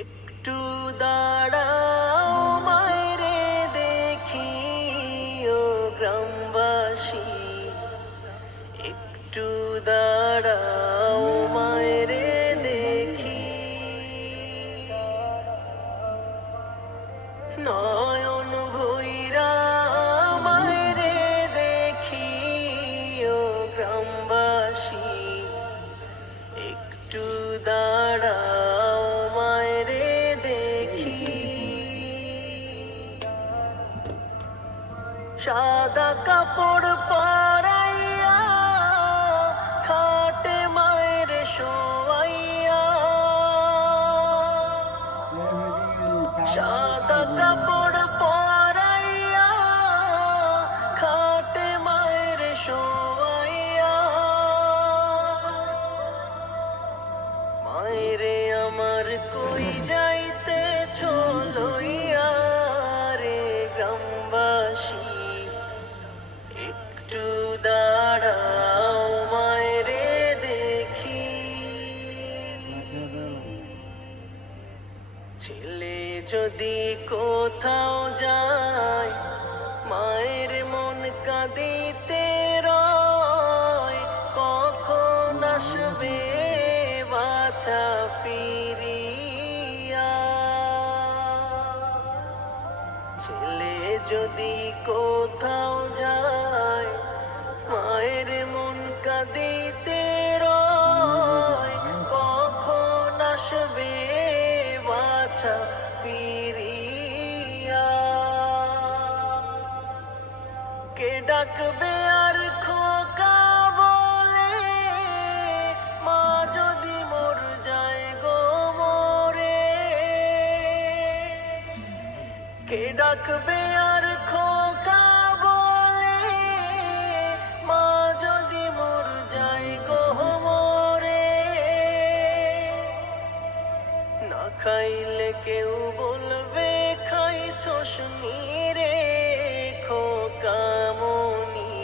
একটু দাঁড়াও মায়রে দেখি ও গ্রামবাসী, একটু দাঁড়াও মায়রে দেখি, নয়ন ভৈরা মায়রে দেখি ও গ্রামবাসী, একটু দাঁড়াও মায়রে দেখি। সাদা কাপড় পরাইয়া খাটে মায়েরে শোয়াইয়া, সাদা কাপড় পরাইয়া খাটে মায়েরে শোয়াইয়া, মায়েরে আমার কই যাইতেছ লইয়া রে গ্রামবাসী, একটু দাঁড়াও মায়রে দেখি। ছেলে যদি কোথাও যায় মায়ের মন কাঁদিতে রয়, কখন আসবে বাছা ফিরিয়া। ছেলে যদি কোথাও যায় মায়ের মন কাঁদিতে রয়, কখন আসবে বাছা ফিরিয়া। কে ডাকবে আর খোকা বলে মা যদি মর যায় গো মোরে, কে ডাকবে আর খোকা বলে মা যদি মর যায় গো মোরে। না খাইলে কেউ বলবে খাইছস রে খোকামনি,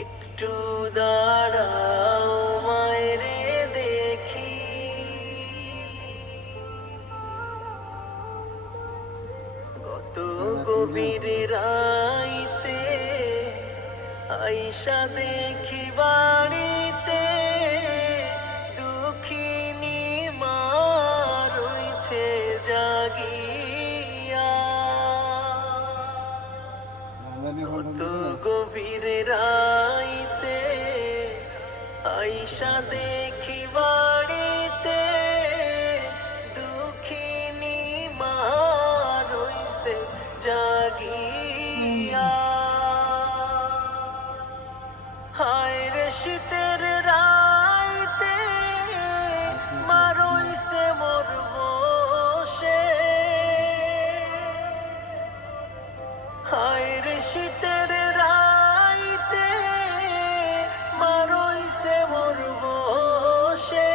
একটু দাঁড়াও মায়রে দেখি। কত গভীর রাইতে আইসা দেখি বাড়িতে দুঃখিনী মা রইছে জাগিয়া। কত গভীর রাইতে আইসা দেখি বাড়িতে দুঃখিনী মা রইছে জাগিয়া। হায় রে শীতের রাইতে মা রইছে মোর বসে, হায় রে শীতের রাইতে মা রইছে মোর বসে।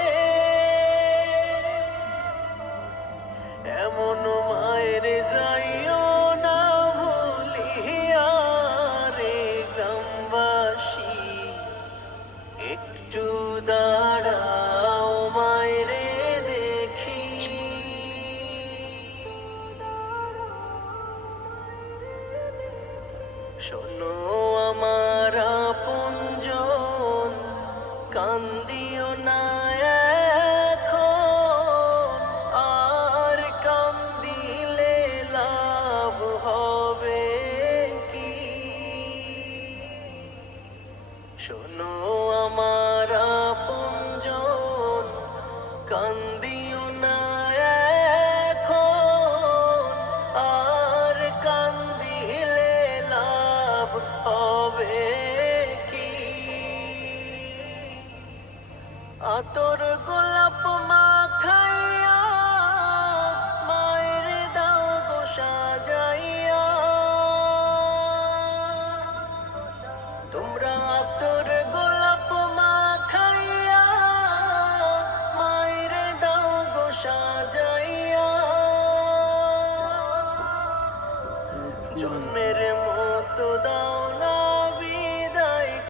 এমন মায়ের যাইও না ভুলিয়া রে গ্রামবাসী, একটু দাঁড়াও মায়রে দেখি। শোনো আমার আপনজন কান্দিও না এখন, আর কান্দিলে লাভ হবে কি। শোনো আমার আপনজন কান্দিও না এখন, আর কান্দিলে লাভ হবে কি। আতর গোলাপ মা